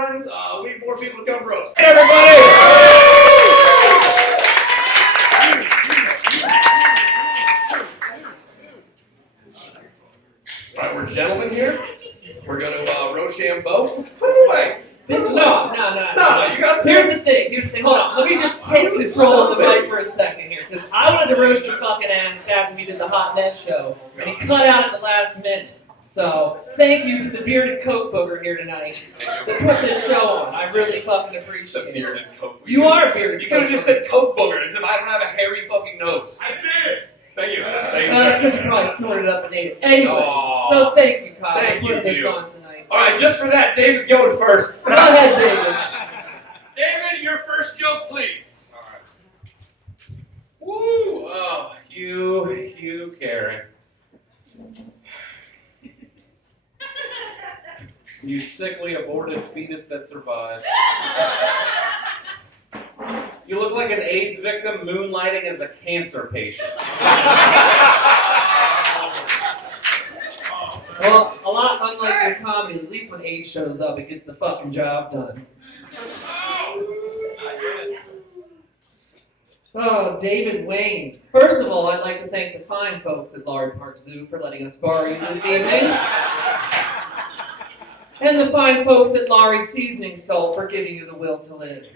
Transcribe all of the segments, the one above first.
friends. We need more people to come roast. Hey, everybody! All right, we're gentlemen here. We're going to Rochambeau. Put away. No, you guys. Here's the thing. Hold on. Let me just take control of the mic for a second here, because I wanted to roast your fucking ass after we did the Hot Mess show, and he cut out at the last minute. So, thank you to the bearded coke booger here tonight to put this show on. I really fucking appreciate it. Bearded coke booger. You are a bearded. You could have just said coke booger, as if I don't have a hairy fucking nose. I see it. Thank you. That's because you probably snorted up and ate it. Anyway, so thank you, Kyle, for putting this on tonight. All right, just for that, David's going first. Go ahead, David. David, your first joke, please. All right. Woo! Oh, Hugh Carey. You sickly aborted fetus that survived. You look like an AIDS victim moonlighting as a cancer patient. Well, a lot unlike your comedy, at least when AIDS shows up, it gets the fucking job done. Oh, David Wayne. First of all, I'd like to thank the fine folks at Laurie Park Zoo for letting us borrow you this evening. And the fine folks at Laurie Seasoning Salt for giving you the will to live.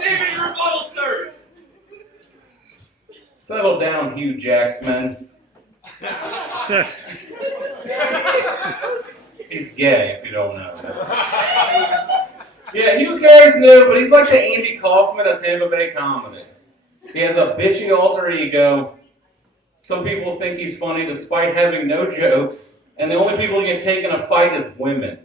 David, your rebuttal, sir. Settle down, Hugh Jackman. He's gay, if you don't know. Yeah, Hugh Carey's new, but he's like the Andy Kaufman of Tampa Bay comedy. He has a bitchy alter ego. Some people think he's funny despite having no jokes, and the only people he can take in a fight is women.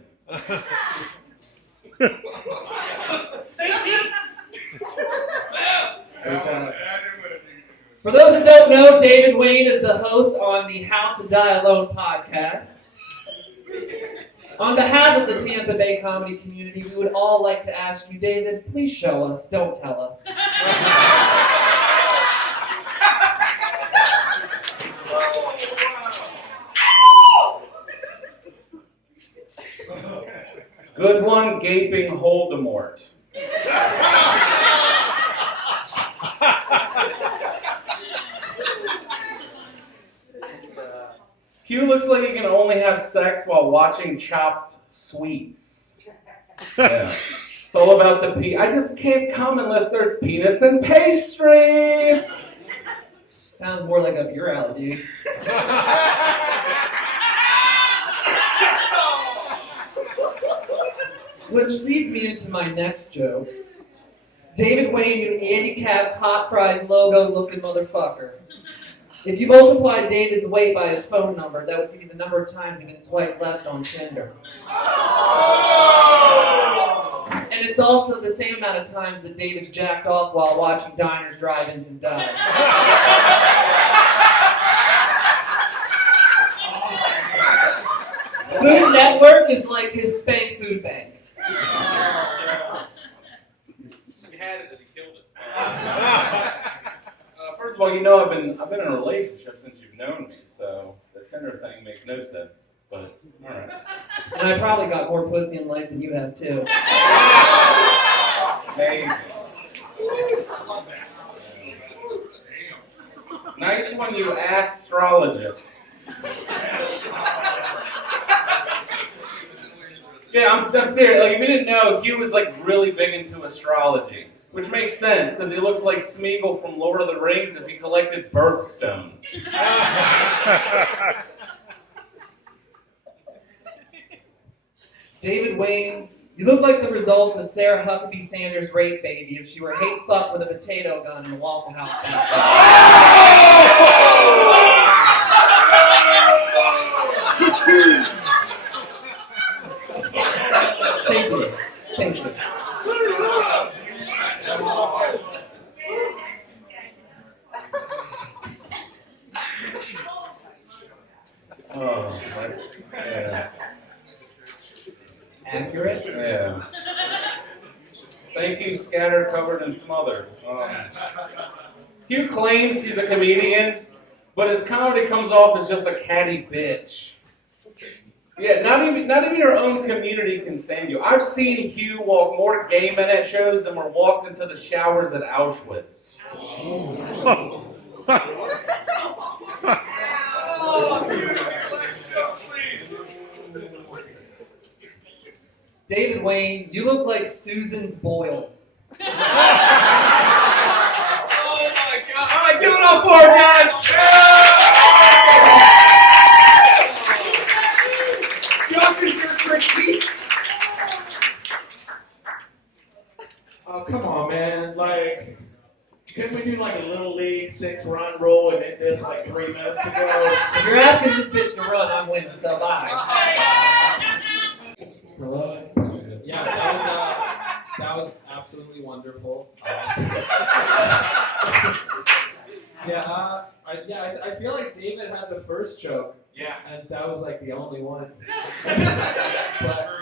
For those that don't know, David Wayne is the host on the How to Die Alone podcast. On behalf of the Tampa Bay comedy community, we would all like to ask you, David, please show us, don't tell us. Good one, gaping Voldemort. Hugh looks like he can only have sex while watching Chopped Sweets. Yeah. It's all about the I just can't come unless there's penis and pastry. Sounds more like up your alley, dude. Which leads me into my next joke. David Wayne, you Andy Capp's Hot Fries logo-looking motherfucker. If you multiply David's weight by his phone number, that would give you the number of times he can swipe left on Tinder. And it's also the same amount of times that David's jacked off while watching diners, drive-ins, and dives. Food Network is like his spank food bank. You had it, that he killed it. First of all, you know I've been in a relationship since you've known me, so the Tinder thing makes no sense. But all right. And I probably got more pussy in life than you have too. Maybe. Nice one, you astrologist. Yeah, I'm serious. Like, if you didn't know, Hugh was like really big into astrology, which makes sense because he looks like Smeagol from Lord of the Rings if he collected birthstones. David Wayne, you look like the results of Sarah Huckabee Sanders' rape baby if she were hate fucked with a potato gun in the Waffle House Thank you. Thank you. Oh, that's, yeah. Accurate? Yeah. Thank you, scattered, covered, and smothered. Hugh claims he's a comedian, but his comedy comes off as just a catty bitch. Yeah, not even your own community can stand you. I've seen Hugh walk more gay men at shows than were walked into the showers at Auschwitz. David Wayne, you look like Susan's boils. Oh my God! All right, give it up for it, guys! Jumping your critiques. Oh, come on, man. Like, couldn't we do like a Little League 6-run rule and hit this like 3 minutes ago? If you're asking this bitch to run, I'm winning, so bye. Hello? Yeah, that was absolutely wonderful. I feel like David had the first joke. Yeah. And that was like the only one. But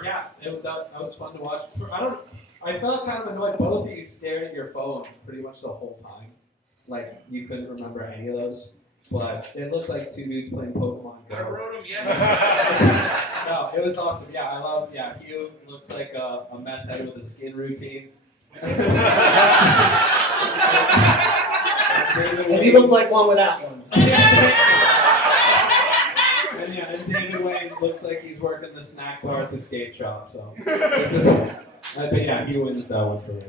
yeah, that was fun to watch. I felt kind of annoyed. Both of you stared at your phone pretty much the whole time. Like you couldn't remember any of those. But it looked like two dudes playing Pokemon Go. I wrote them yesterday. No, it was awesome. Yeah, Hugh looks like a meth head with a skin routine. And you look like one without one. And David Wayne looks like he's working the snack bar at the skate shop. So, I think he wins that one for me.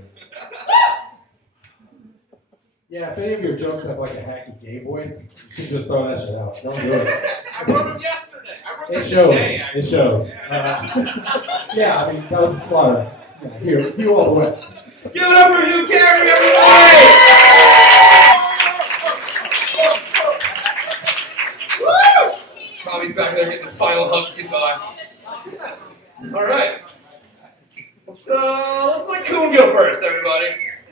Yeah, if any of your jokes have like a hacky gay voice, you should just throw that shit out. Don't do it. I wrote them yesterday. I wrote It them shows. today. It shows. Yeah, I mean, that was a slaughter. Yeah, you all the way. Give it up for Hugh Carey, everybody! Bobby's back there getting his final hugs goodbye. All right. Let's let Kuhn go first, everybody.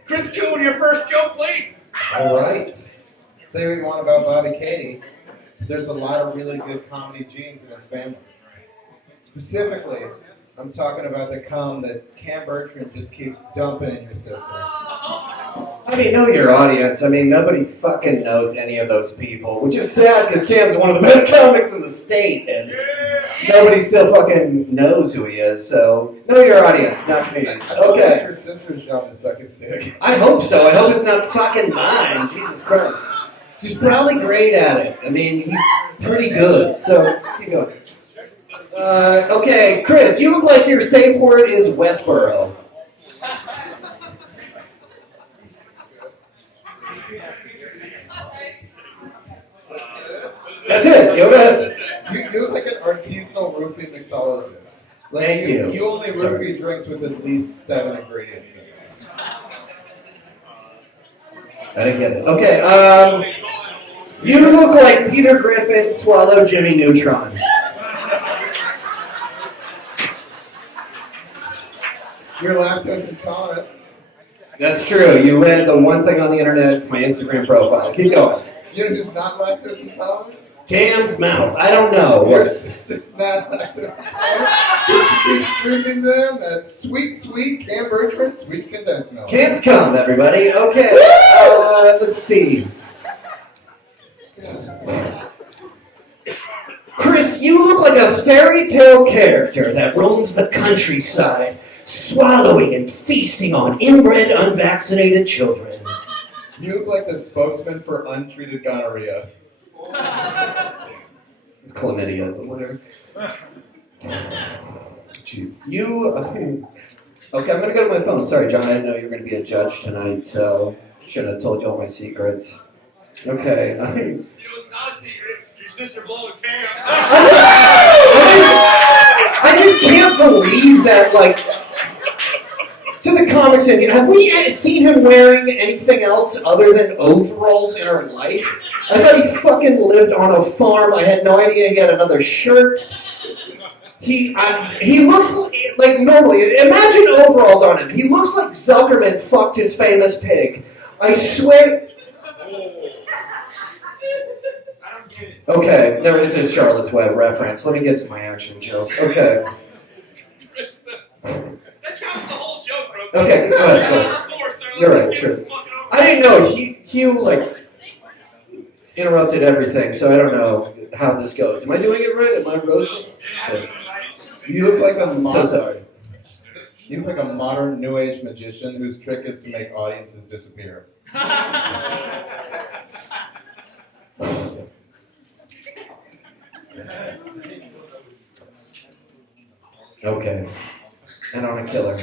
Chris Kuhn, your first joke, please. All right. Say what you want about Bobby Katie. There's a lot of really good comedy genes in his family. Specifically, I'm talking about the cum that Cam Bertrand just keeps dumping in your system. I mean, know your audience. I mean, nobody fucking knows any of those people, which is sad because Cam's one of the best comics in the state, and nobody still fucking knows who he is. So, know your audience, not comedians. I thought it was Okay. your sister's job to suck his dick. I hope so. I hope it's not fucking mine. Jesus Christ. She's probably great at it. I mean, he's pretty good. So, keep going. Okay, Chris, you look like your safe word is Westboro. That's it. Go ahead. You look like an artisanal roofie mixologist. Like Thank you. You only roofie drinks with at least 7 ingredients in it. I didn't get it. Okay, you look like Peter Griffin swallowed Jimmy Neutron. You're lactose intolerant. That's true. You read the one thing on the internet. It's my Instagram profile. Keep going. You know who's not lactose intolerant? Cam's mouth. I don't know. Your sister's not lactose intolerant. She keeps drinking them. That sweet Cam Bertrand sweet condensed milk. Cam's come, everybody. Okay. Let's see. Chris, you look like a fairy tale character that roams the countryside, swallowing and feasting on inbred, unvaccinated children. You look like the spokesman for untreated gonorrhea. It's chlamydia, but whatever. Okay, I'm gonna go to my phone. Sorry, John, I didn't know you were gonna be a judge tonight, so shouldn't have told you all my secrets. Okay. You know, it's not a secret. Your sister blowing Cam. I just can't believe that, like, to the comics, and have we seen him wearing anything else other than overalls in our life? I thought he fucking lived on a farm. I had no idea he had another shirt. He looks like normally. Imagine overalls on him. He looks like Zuckerman fucked his famous pig. I swear. Okay, there is a Charlotte's Web reference. Let me get to my action joke. Okay. That counts the whole joke, bro. Okay, go ahead. You're right, true. I didn't know. Hugh, interrupted everything, so I don't know how this goes. Am I doing it right? Am I roasting? You look like a So sorry. You look like a modern New Age magician whose trick is to make audiences disappear. Okay. And on a killer.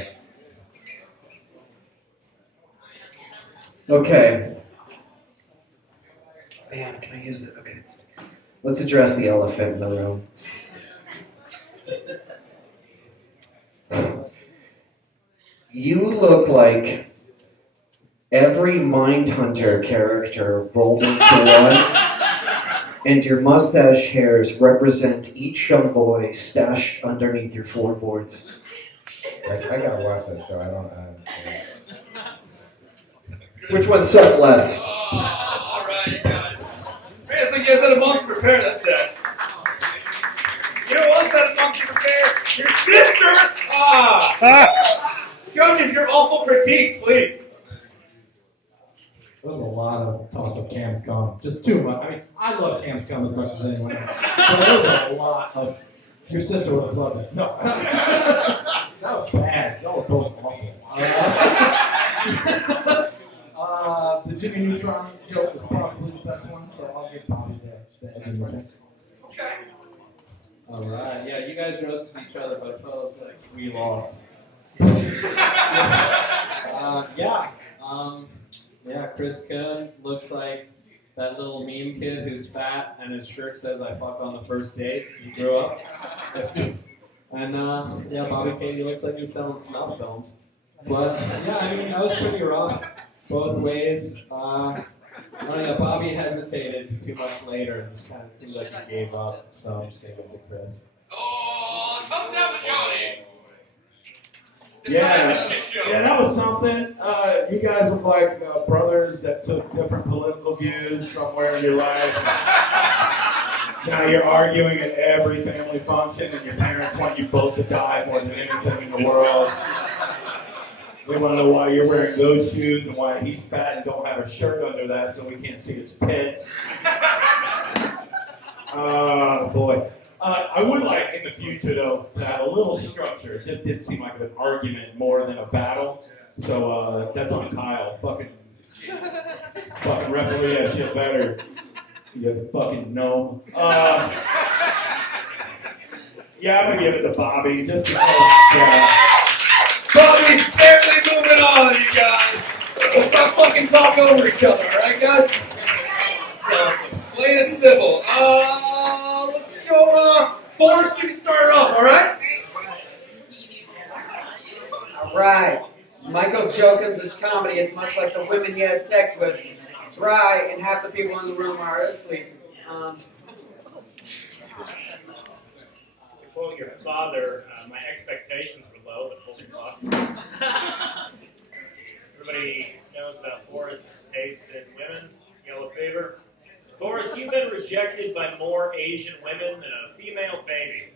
Okay. Man, can I use it? Okay. Let's address the elephant in the room. You look like every Mindhunter character rolled into one, and your mustache hairs represent each young boy stashed underneath your floorboards. I gotta watch that show. I don't. Which one sucked less? All right, you guys. Man, so you guys had a month to prepare, that's it. You know what else had a month to prepare? Your sister! Judges, your awful critiques, please. There was a lot of talk of Cam's Cum. Just too much. I mean, I love Cam's Cum as much as anyone else. But there was a lot of. Your sister would have loved it. No. That was bad. Y'all were both awful. The Jimmy Neutron joke was probably the best one, so I'll give Bobby the edge in this one. Okay. All right. Yeah, you guys roasted each other, but fellas, we lost. Yeah, Chris Cohn looks like that little meme kid who's fat and his shirt says "I fuck on the first date." He grew up. And Bobby Katie looks like he was selling snuff films. But yeah, I mean, that was pretty rough both ways. Bobby hesitated too much later and just kind of seemed like he gave up. So I'm just gonna give it to Chris. Oh, it comes down to Johnny. Yeah, Decide this shit show. yeah, that was something. You guys look like brothers that took different political views somewhere in your life. Now you're arguing at every family function, and your parents want you both to die more than anything in the world. We want to know why you're wearing those shoes and why he's fat and don't have a shirt under that so we can't see his tits. Oh, boy. I would like in the future, though, to have a little structure. It just didn't seem like an argument more than a battle. So that's on Kyle. Fucking referee that shit better. You fucking gnome. Yeah, I'm going to give it to Bobby just because. Bobby's barely moving on, you guys. Let's stop fucking talk over each other, alright, guys? Awesome. Plain and simple. Let's go, Forrest, you can start it off, alright? Alright. Michael Jokins' comedy is much like the women he has sex with. Dry, and half the people in the room are asleep. To quote your father, my expectations were low, but holy fuck. Everybody knows about Forrest's taste in women, yellow fever. Forrest, you've been rejected by more Asian women than a female baby.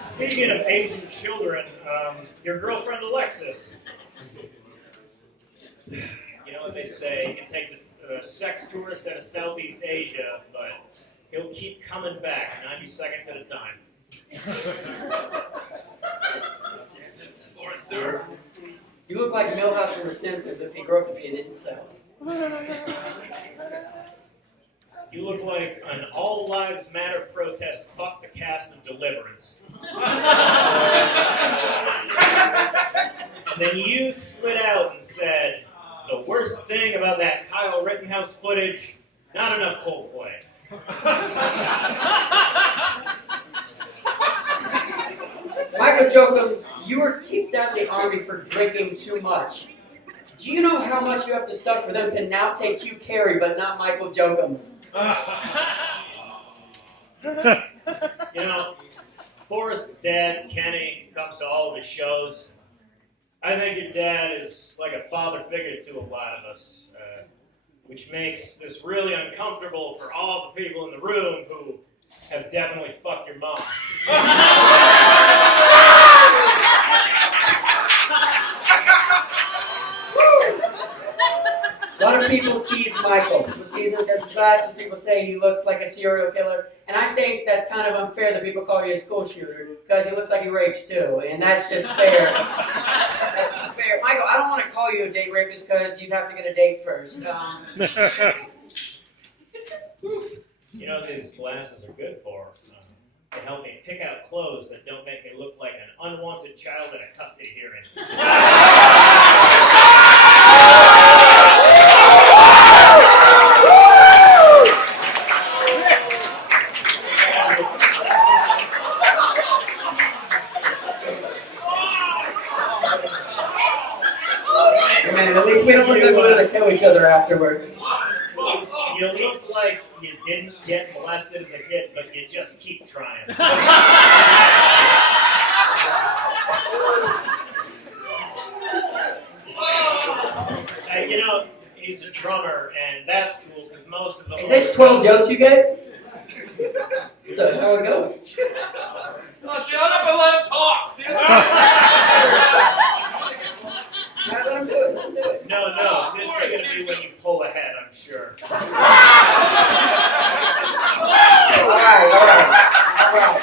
Speaking of Asian children, your girlfriend Alexis. You know what they say, you can take the sex tourist out of Southeast Asia, but he'll keep coming back 90 seconds at a time. Forrest Stewart. You look like Milhouse from The Simpsons if he grew up to be an incel. You look like an All Lives Matter protest, fuck the cast of Deliverance. And then you slid out and said, the worst thing about that Kyle Rittenhouse footage, not enough Coldplay. Michael Jokins, you were kicked out of the army for drinking too much. Do you know how much you have to suck for them to now take Hugh Carey but not Michael Jokins? You know, Forrest's dad, Kenny, comes to all of his shows. I think your dad is like a father figure to a lot of us, which makes this really uncomfortable for all the people in the room who have definitely fucked your mom. tease Michael. People tease him because his glasses. People say he looks like a serial killer. And I think that's kind of unfair that people call you a school shooter because he looks like he rapes too. And that's just fair. That's just fair. Michael, I don't want to call you a date rapist because you'd have to get a date first. You know, these glasses are good for. They help me pick out clothes that don't make me look like an unwanted child in a custody hearing. Man, at least we don't look like we're going to kill each other afterwards. You look like you didn't get molested as a kid, but you just keep trying. You know, he's a drummer, and that's cool because most of them. Is this 12 jokes you get? That's how it goes. Oh, shut up and let him talk, dude. Let him do it. Let him do it. No, this is going to be when you pull ahead, I'm sure. All right.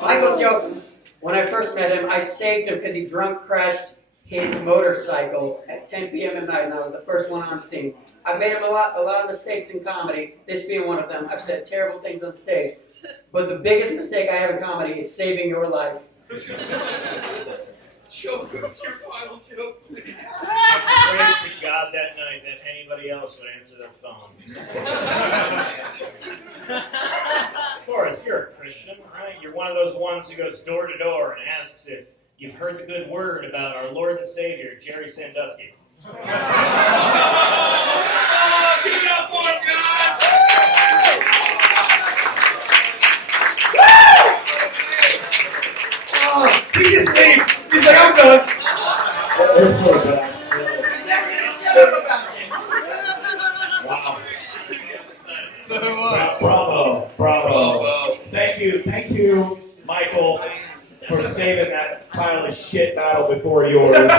Michael Jokums, when I first met him, I saved him because he drunk crashed his motorcycle at 10 p.m. at night, and I was the first one on scene. I've made him a lot of mistakes in comedy, this being one of them. I've said terrible things on stage, but the biggest mistake I have in comedy is saving your life. Joke, what's your final joke, please? I prayed to God that night that anybody else would answer their phone. Boris, you're a Christian, right? You're one of those ones who goes door to door and asks if you've heard the good word about our Lord and Savior, Jerry Sandusky. Give it up for him, guys! Oh, he just leaves. He's like, I'm done. Wow. Bravo. Thank you, Michael, for saving that pile of shit battle before yours.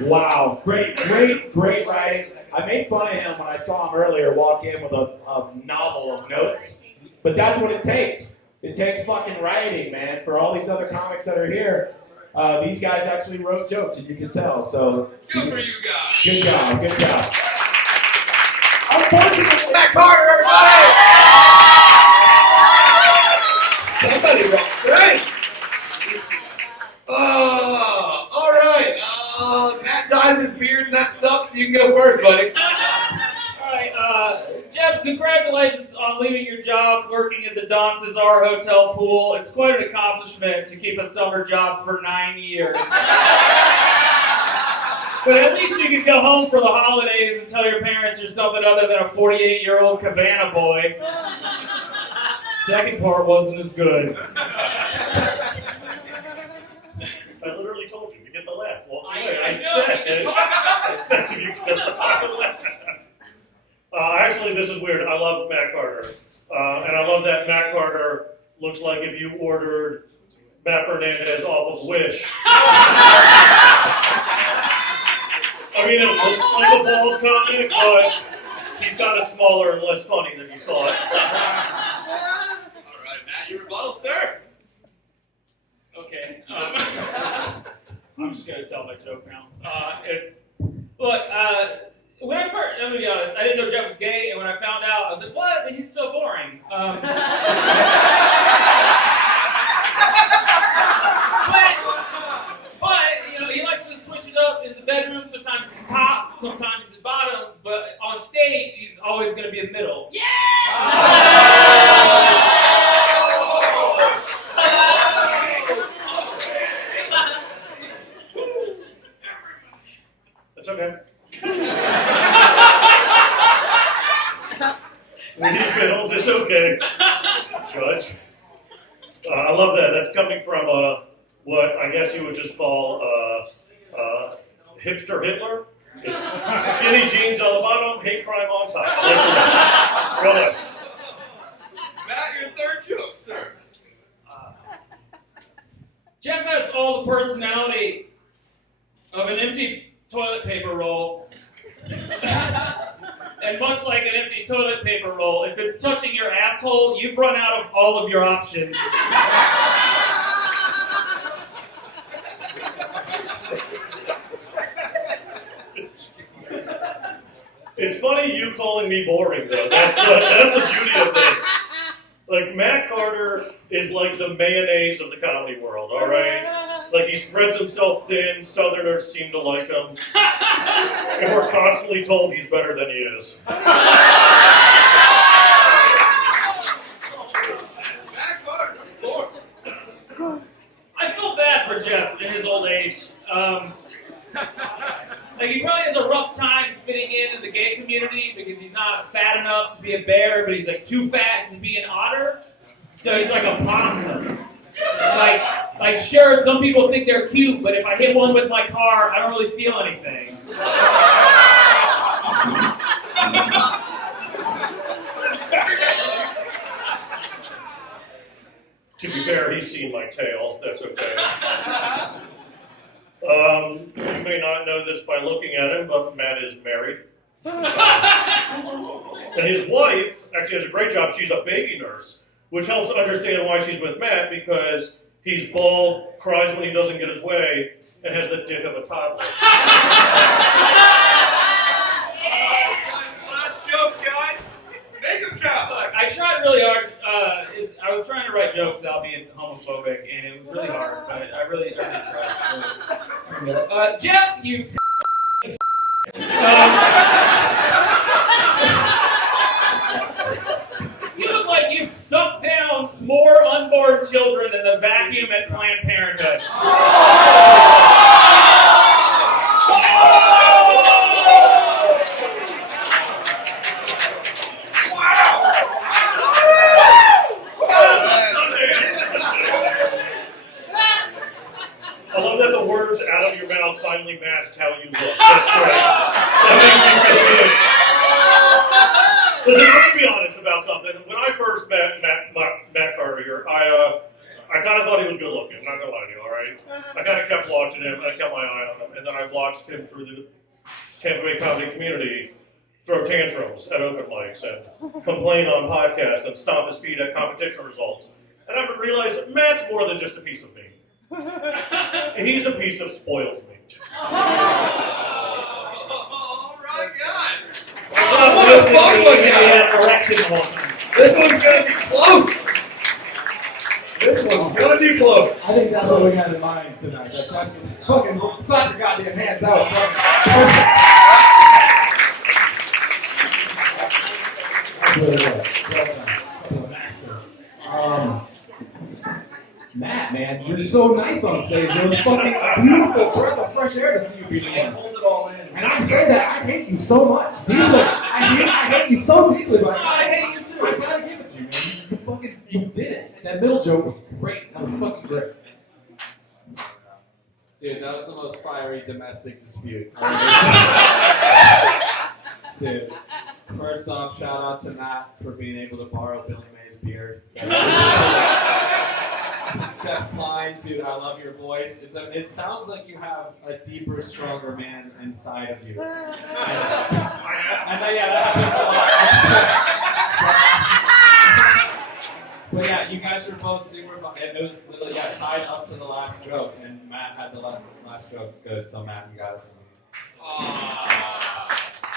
Wow, great writing. I made fun of him when I saw him earlier walk in with a novel of notes, but that's what it takes. It takes fucking writing, man. For all these other comics that are here, these guys actually wrote jokes, and you can tell. So Good for you guys. Good job. Unfortunately, Matt Carter, everybody! Somebody wrote great. All right. Matt dyes his beard, and that sucks. So you can go first, buddy. Alright, Jeff, congratulations on leaving your job working at the Don Cesar Hotel pool. It's quite an accomplishment to keep a summer job for 9 years. But at least you could go home for the holidays and tell your parents you're something other than a 48-year-old Cabana boy. Second part wasn't as good. I literally told you to get the laugh. Well, I said you get the talk and laugh. Actually, this is weird. I love Matt Carter. And I love that Matt Carter looks like if you ordered Matt Fernandez off of Wish. I mean, it looks like a bald comic, but he's kind of smaller and less funny than you thought. All right, Matt, your rebuttal, sir. Okay. I'm just going to tell my joke now. When I first, I'm going to be honest, I didn't know Jeff was gay, and when I found out, I was like, what? But he's so boring. But, you know, he likes to switch it up in the bedroom. Sometimes it's top, sometimes it's bottom, but on stage, he's always going to be a middle. Yeah! That's okay. We need fiddles, it's okay. Judge. I love that. That's coming from what I guess you would just call hipster Hitler. It's skinny jeans on the bottom, hate crime on top. Real nice. Matt, your third joke, sir. Jeff has all the personality of an empty toilet paper roll And much like an empty toilet paper roll, if it's touching your asshole, you've run out of all of your options. It's funny you calling me boring, though. That's the beauty of this. Like, Matt Carter is like the mayonnaise of the comedy world, all right? Like, he spreads himself thin, Southerners seem to like him, and we're constantly told he's better than he is. I feel bad for Jeff in his old age. Like, he probably has a rough time fitting in the gay community because he's not fat enough to be a bear, but he's like too fat to be an otter. So he's like a possum. Like sure, some people think they're cute, but if I hit one with my car, I don't really feel anything. To be fair, he's seen my tail. That's okay. You may not know this by looking at him, but Matt is married. And his wife actually has a great job. She's a baby nurse, which helps understand why she's with Matt, because he's bald, cries when he doesn't get his way, and has the dick of a toddler. Last jokes, guys. Make them count. Look, I tried really hard. I was trying to write jokes without being homophobic, and it was really hard, but I really tried. Jeff, you you look like you've sucked down more unborn children than the vacuum at Planned Parenthood. I love that the words out of your mouth finally masked how you look. That's great. That makes me feel good. Listen, let me be honest about something. When I first met Matt Carter here, I kind of thought he was good looking. I'm not going to lie to you, all right? I kind of kept watching him, and I kept my eye on him, and then I watched him through the Tampa Bay comedy community throw tantrums at open mics and complain on podcasts and stomp his feet at competition results. And I realized that Matt's more than just a piece of meat. He's a piece of spoiled meat. All right, guys. What a fun one, guys. This one's going to be close. This one's going to be close. I think that's what we had in mind tonight. That's fucking slap your goddamn hands out. Matt, man, you're so nice on stage. It was fucking a beautiful breath of fresh air to see you being I hold it all in. And I say that I hate you so much. Deeply. I hate you so deeply, but I hate you too. I gotta give it to you, man. You did it. That middle joke was great. That was fucking great. Dude, that was the most fiery domestic dispute. Dude, first off, shout out to Matt for being able to borrow Billy May's beard. Chef Klein, dude, I love your voice. It sounds like you have a deeper, stronger man inside of you. And yeah, that happens a lot. But yeah, you guys were both super fun. And it was literally tied up to the last joke, and Matt had the last joke good. So Matt, you got it.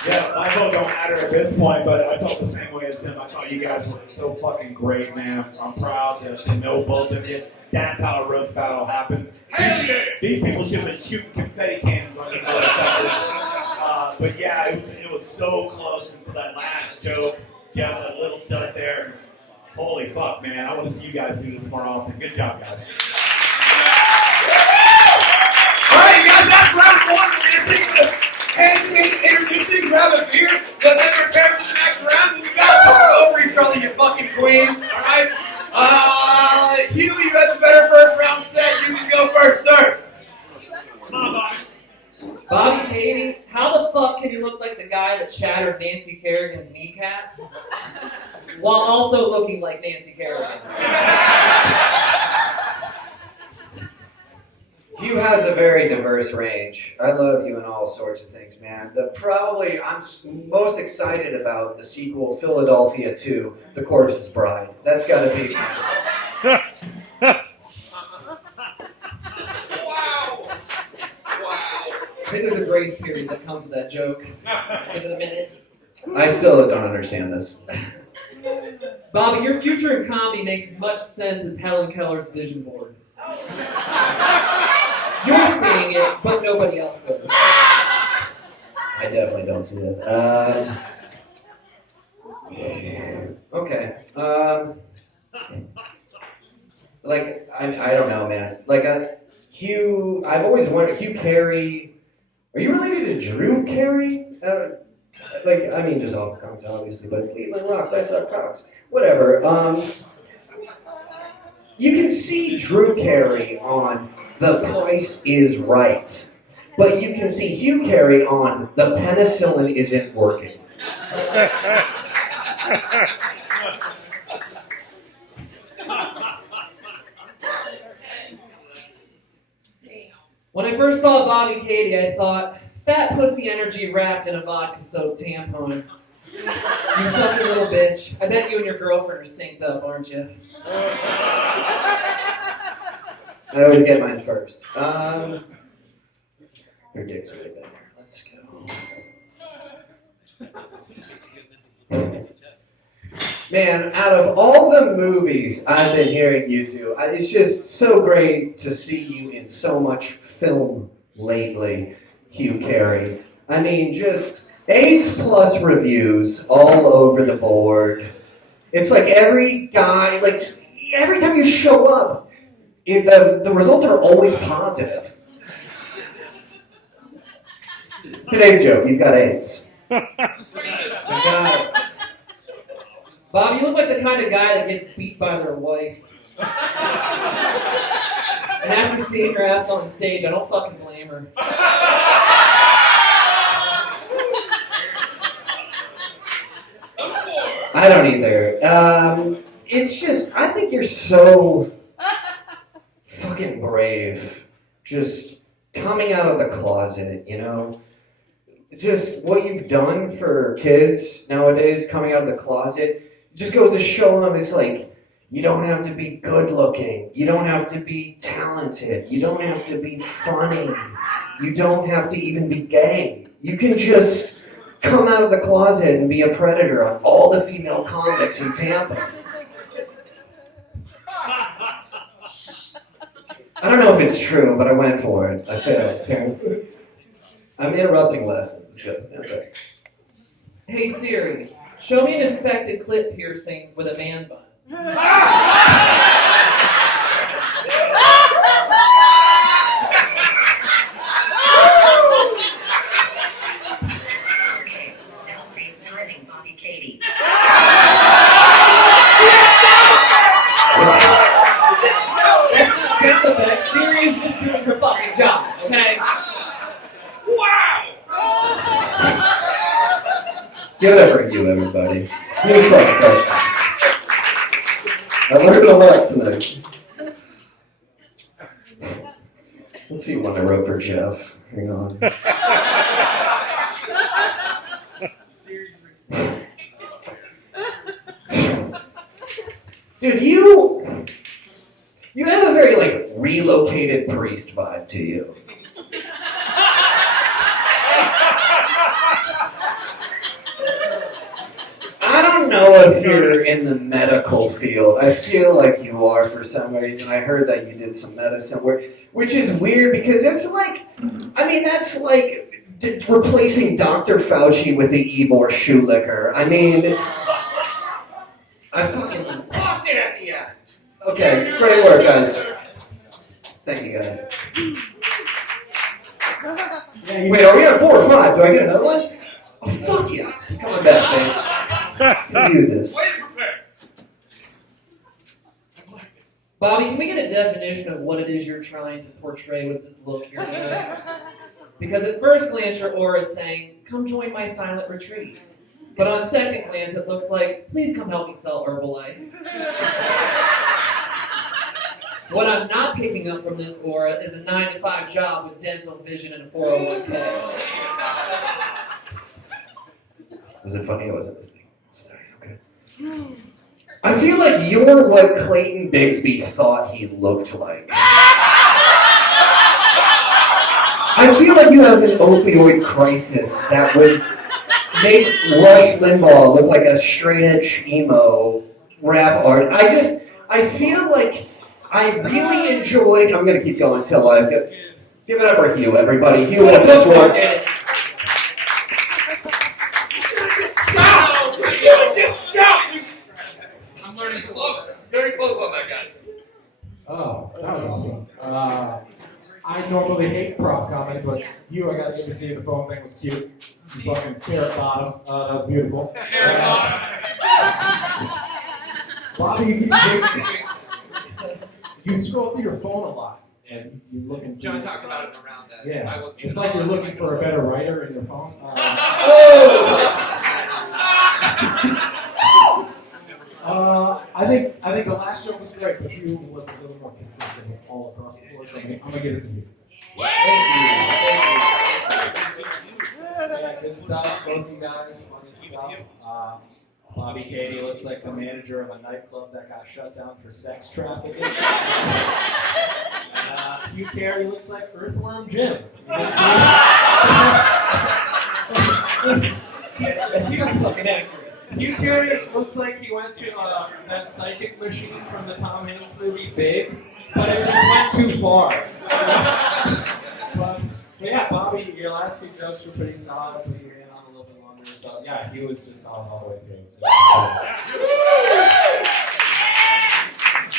Yeah, my vote don't matter at this point, but I felt the same way as him. I thought you guys were so fucking great, man. I'm proud to know both of you. That's how a roast battle happens. These people should have been shooting confetti cannons on the motherfuckers. But yeah, it was so close until that last joke. Jeff, a little dud there. Holy fuck, man. I want to see you guys do this more often. Good job, guys. All right, you guys, that's round one. And introducing, grab a beer, but then prepare for the next round. We got to talk over each other, you fucking queens. All right? Hugh, you had the better first round set. You can go first, sir. Come on, Bobby Katie, how the fuck can you look like the guy that shattered Nancy Kerrigan's kneecaps while also looking like Nancy Kerrigan? Hugh has a very diverse range. I love you in all sorts of things, man. Probably I'm most excited about the sequel, Philadelphia 2, The Corpse's Bride. That's got to be. I think there's a grace period that comes with that joke. Give it a minute. I still don't understand this. Bobby, your future in comedy makes as much sense as Helen Keller's vision board. You're seeing it, but nobody else is. I definitely don't see that. Okay. I don't know, man. Hugh, I've always wondered, Hugh Carey, are you related to Drew Carey? Just all comics, obviously, but Cleveland rocks, I suck cocks. Whatever. You can see Drew Carey on The Price is Right, but you can see Hugh Carey on The Penicillin Isn't Working. When I first saw Bobby Katie, I thought, fat pussy energy wrapped in a vodka-soaked tampon. You fucking little bitch. I bet you and your girlfriend are synced up, aren't you? I always get mine first. Your dick's way better. Let's go. Man, out of all the movies I've been hearing you do, it's just so great to see you in so much film lately, Hugh Carey. I mean, just AIDS plus reviews all over the board. It's like every guy, just every time you show up, the results are always positive. Today's joke, you've got AIDS. Bob, you look like the kind of guy that gets beat by their wife. And after seeing your ass on stage, I don't fucking blame her. I don't either. It's just, I think you're so fucking brave. Just coming out of the closet, you know? Just what you've done for kids nowadays, coming out of the closet, just goes to show them it's like, you don't have to be good looking. You don't have to be talented. You don't have to be funny. You don't have to even be gay. You can just come out of the closet and be a predator on all the female comics in Tampa. I don't know if it's true, but I went for it. I failed, apparently. I'm interrupting lessons. It's good. Okay. Hey Siri, show me an infected clit piercing with a man bun. FaceTiming Bobby Katie. Siri is just doing her fucking job, okay? Give it up for you, everybody. Here's my question. I learned a lot tonight. Let's see what I wrote for Jeff. Hang on. Dude, you have a very, relocated priest vibe to you. I don't know if you're in the medical field. I feel like you are for some reason. I heard that you did some medicine work, which is weird because that's like replacing Dr. Fauci with the Ybor Schulicker. I mean, I fucking lost it at the end. Okay, great work, guys. Thank you, guys. Wait, are we at 4 or 5? Do I get another one? Oh, fuck yeah. Come on back, man. Do this. Bobby, can we get a definition of what it is you're trying to portray with this look here tonight? Because at first glance, your aura is saying, come join my silent retreat. But on second glance, it looks like, please come help me sell Herbalife. What I'm not picking up from this aura is a 9-to-5 job with dental, vision, and a 401k. Was it funny? I wasn't listening. Sorry, okay. I feel like you're what Clayton Bigsby thought he looked like. I feel like you have an opioid crisis that would make Rush Limbaugh look like a straight-edge emo rap art. I feel like I really enjoyed. I'm gonna keep going till I give it up for Hugh, everybody. Hugh on this one. Just stop! I'm learning close. Very close on that, guy. Oh, that was awesome. I normally hate prop comedy, but you, I got to get to see the phone thing was cute. You fucking carrot bottom. That was beautiful. Bobby, you scroll through your phone a lot, and you looking. John talked about it around that. Yeah, it's like you're looking for a better writer in your phone. I think the last show was great, but you was a little more consistent all across the board. So I'm gonna give it to you. Thank you. Yeah, good stuff. Both you guys, funny stuff. Bobby Katie looks like the manager of a nightclub that got shut down for sex trafficking. Hugh Carey looks like Earthworm Jim. Hugh Carey looks like he went to that psychic machine from the Tom Hanks movie Big, but it just went too far. but yeah, Bobby, your last two jokes were pretty solid, but you ran on a little bit longer. So yeah, he was just solid all the way through.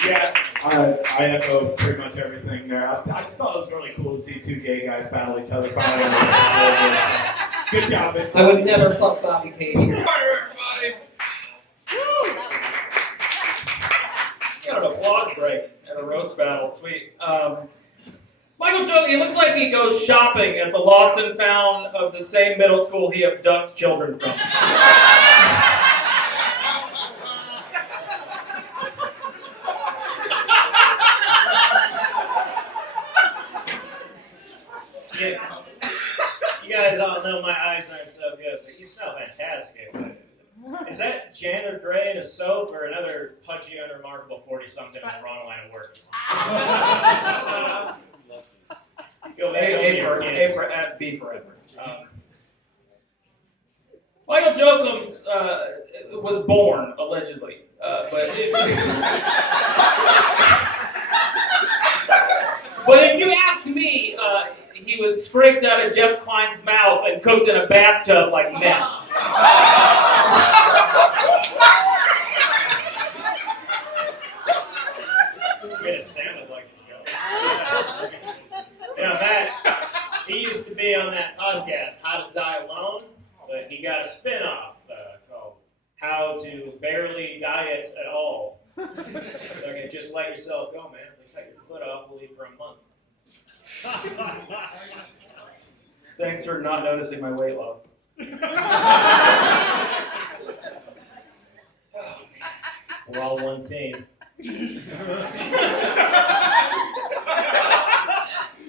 Yeah, I echo pretty much everything there. I just thought it was really cool to see two gay guys battle each other. Good job, man. I would never fuck Bobby Katie. Everybody. Got an applause break at a roast battle. Sweet. Michael Joe, he looks like he goes shopping at the lost and found of the same middle school he abducts children from. Yeah. You guys all know my eyes aren't so good, but you smell fantastic. Is that Chandler Gray in a soap or another pudgy, unremarkable 40-something in the wrong line of work? Go back home to your kids. B forever. Michael Jokums was born, allegedly. But if you ask me, he was scraped out of Jeff Klein's mouth and cooked in a bathtub like meth. It sounded like a joke. You know, Matt, he used to be on that podcast, How to Die Alone, but he got a spin-off called How to Barely Diet at All. So okay, just let yourself go, man. They cut your foot off, we'll leave for a month. Thanks for not noticing my weight loss. We're all one team.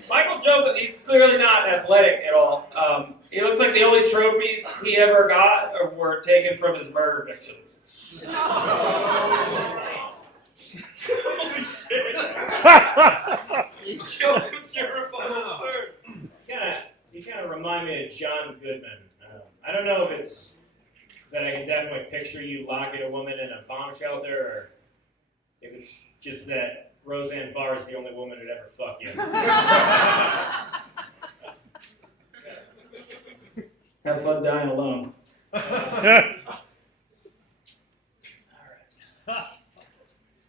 Michael Jokums, he's clearly not athletic at all. He looks like the only trophies he ever got were taken from his murder victims. Holy shit! You kind of remind me of John Goodman. I don't know if it's that I can definitely picture you locking a woman in a bomb shelter, or if it's just that Roseanne Barr is the only woman who'd ever fuck you. Have fun dying alone.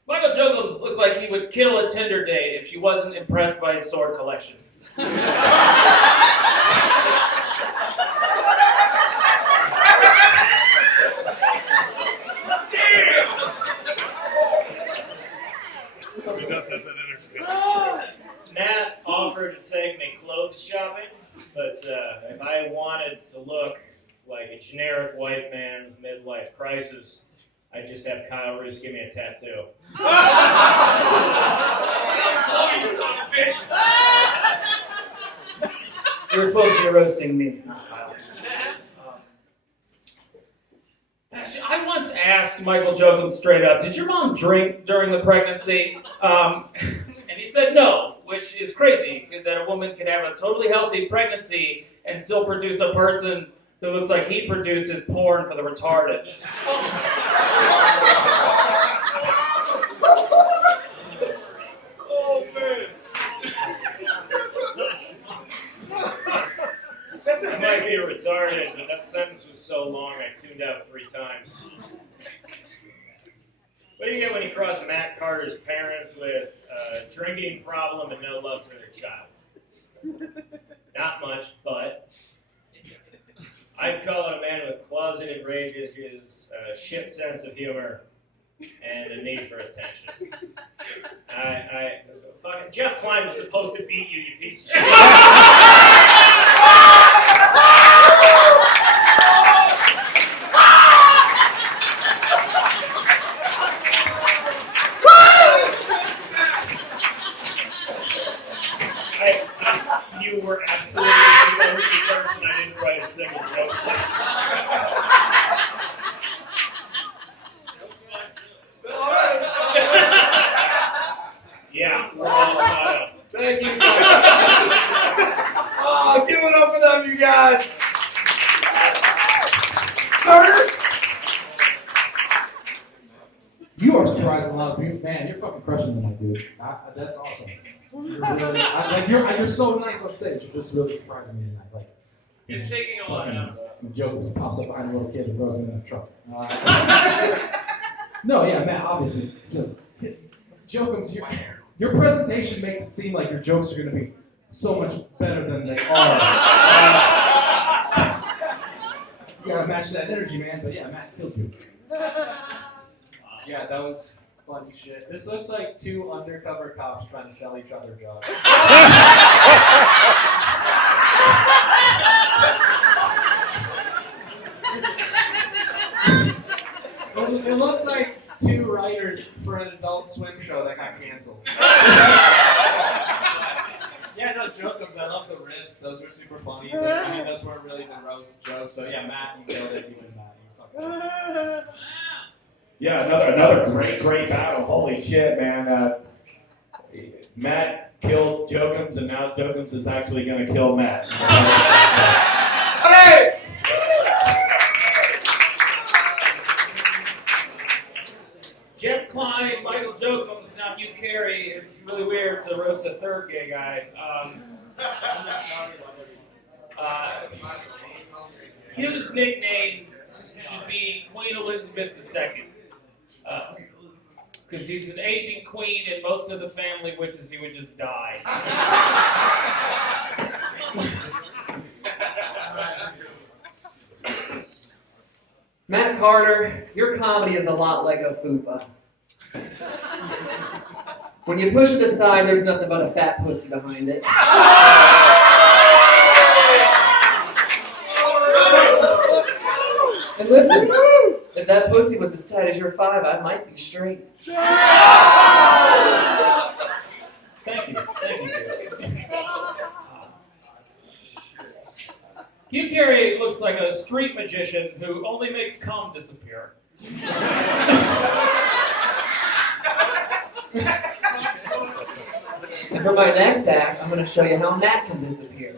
Michael Jokums looked like he would kill a Tinder date if she wasn't impressed by his sword collection. Matt offered to take me clothes shopping, but if I wanted to look like a generic white man's midlife crisis, I just have Kyle Roos give me a tattoo. You were supposed to be roasting me, not Kyle. Actually, I once asked Michael Jokum straight up, did your mom drink during the pregnancy? And he said no, which is crazy, that a woman can have a totally healthy pregnancy and still produce a person who looks like he produces porn for the retarded. Oh, man. I might be retarded, but that sentence was so long I tuned out 3 times. What do you get when you cross Matt Carter's parents with a drinking problem and no love for their child? Not much, but I'd call it a man with closeted rages, a shit sense of humor, and a need for attention. Fucking Jeff Klein was supposed to beat you, you piece of shit. You were absolutely the only person I didn't write a single joke for. Yeah, we're all caught up. Thank you, guys. Oh, give it up for them, you guys. Starters. You are surprising a lot of people. Man, you're fucking crushing tonight, dude. That's awesome. You're really, you're so nice on stage. You're just really surprising me tonight. Like, It's taking a lot now. the joke just pops up behind a little kid and throws him in a truck. No, yeah, man, obviously. Just Jokum's, your presentation makes it seem like your jokes are going to be so much better than they are. You gotta match that energy, man. But yeah, Matt killed you. Yeah, that was funny shit. This looks like 2 undercover cops trying to sell each other drugs. It looks like 2 writers for an Adult Swim show that got canceled. Yeah, no, Jokums, I love the riffs. Those were super funny. I mean, those weren't really the roast jokes. So yeah, Matt, you killed it. You and Matt, you fucking. Yeah, another great battle. Holy shit, man. Matt killed Jokums, and now Jokums is actually going to kill Matt. Hey! Jeff Klein, Michael Jokum, now Hugh Carey. It's really weird to roast a third gay guy. Hugh's nickname should be Queen Elizabeth II. Because he's an aging queen and most of the family wishes he would just die. Matt Carter, your comedy is a lot like a fupa. When you push it aside, there's nothing but a fat pussy behind it. And listen, if that pussy was as tight as your 5, I might be straight. Thank you. Hugh Carey looks like a street magician who only makes cum disappear. And for my next act, I'm going to show you how Matt can disappear.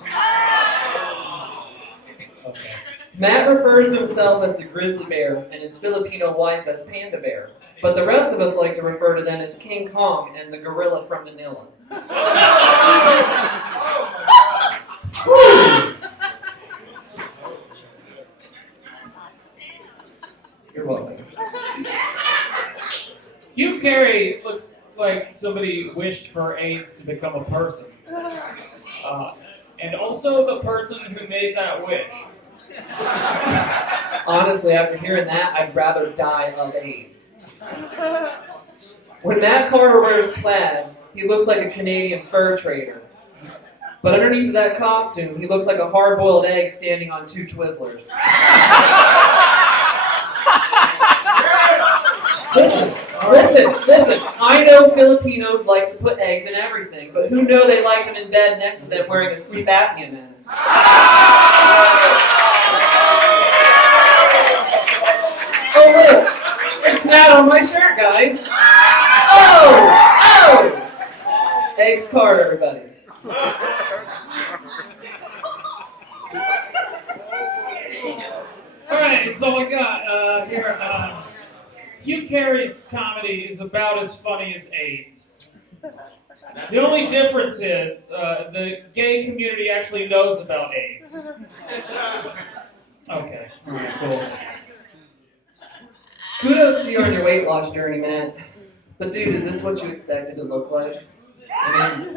Okay. Matt refers to himself as the grizzly bear and his Filipino wife as Panda Bear, but the rest of us like to refer to them as King Kong and the gorilla from Manila. You're welcome. Hugh Carey looks like somebody wished for AIDS to become a person. And also the person who made that wish. Honestly, after hearing that, I'd rather die of AIDS. When Matt Carter wears plaid, he looks like a Canadian fur trader. But underneath that costume, he looks like a hard-boiled egg standing on 2 Twizzlers. Listen. I know Filipinos like to put eggs in everything, but who know they like them in bed next to them wearing a sleep apnea mask? Oh, look. It's Matt on my shirt, guys. Oh! Eggs card, everybody. Alright, so I got here, Hugh Carey's comedy is about as funny as AIDS. The only difference is the gay community actually knows about AIDS. Okay, alright, cool. Kudos to you on your weight loss journey, man. But dude, is this what you expected to look like? I mean,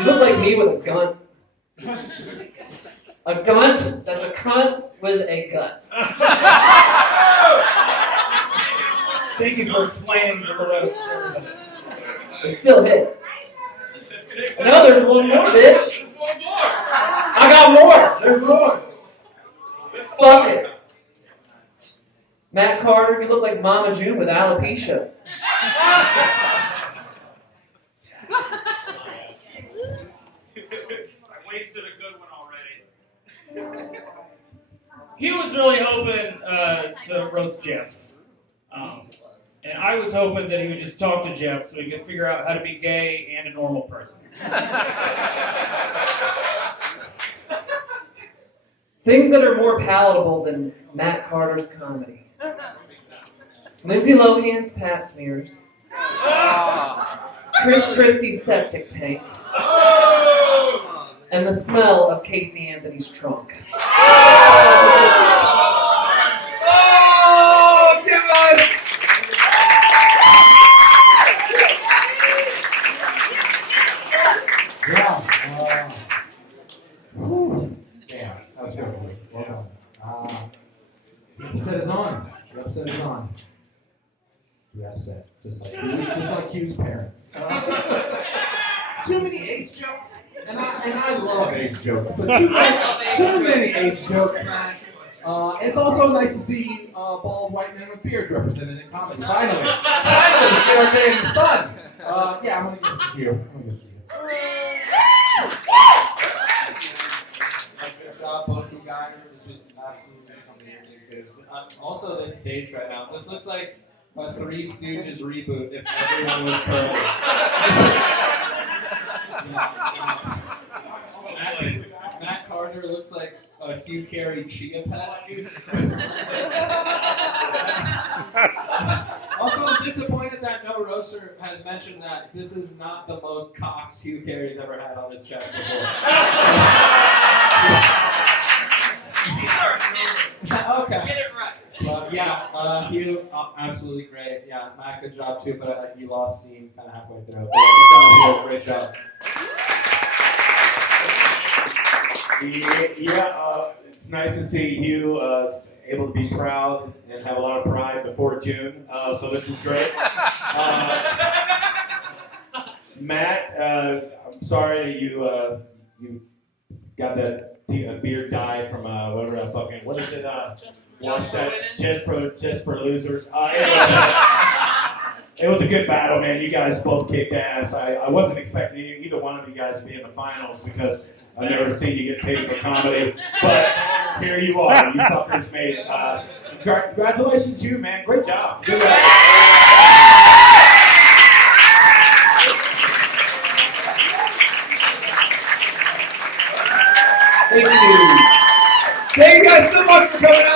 you look like me with a gun. A gunt? That's a cunt with a gut. Thank you for explaining the roast. It still hit. No, there's one more, bitch. I got more. There's more. Fuck it. Matt Carter, you look like Mama June with alopecia. I wasted a good one already. He was really hoping to roast Jeff. And I was hoping that he would just talk to Jeff so he could figure out how to be gay and a normal person. Things that are more palatable than Matt Carter's comedy. Lindsay Lohan's pap smears. Chris Christie's septic tank. And the smell of Casey Anthony's trunk. Oh, God! Yeah. Yeah, that was good. Well done. The upset is on. The upset is on. The upset. Just like Hugh's parents. Too many AIDS jokes. And I love AIDS jokes. But too many AIDS jokes, man. It's also nice to see bald white men with beards represented in comedy. Finally, get our day in the sun. Yeah, I'm gonna give it to you. Good job, both you guys. This was absolutely amazing, dude. Also, this stage right now. This looks like a Three Stooges reboot if everyone was curly. Matt Carter looks like a Hugh Carey chia pet. Also, I'm disappointed that no roaster has mentioned that this is not the most cocks Hugh Carey's ever had on his chest before. Okay. Get it right. But yeah, Hugh, absolutely great. Yeah, Matt, good job too, but you lost steam kind of halfway through. But yeah, good job, Hugh. Great job. Yeah, it's nice to see Hugh able to be proud and have a lot of pride before June. So this is great. Matt, I'm sorry that you got that beard dye from whatever what is it? Just for losers. It was a good battle, man. You guys both kicked ass. I wasn't expecting either one of you guys to be in the finals because I've never seen you get paid for comedy, but here you are. You fuckers made it. Congratulations, you, man. Great job. Good job. Thank you. Thank you guys so much for coming out.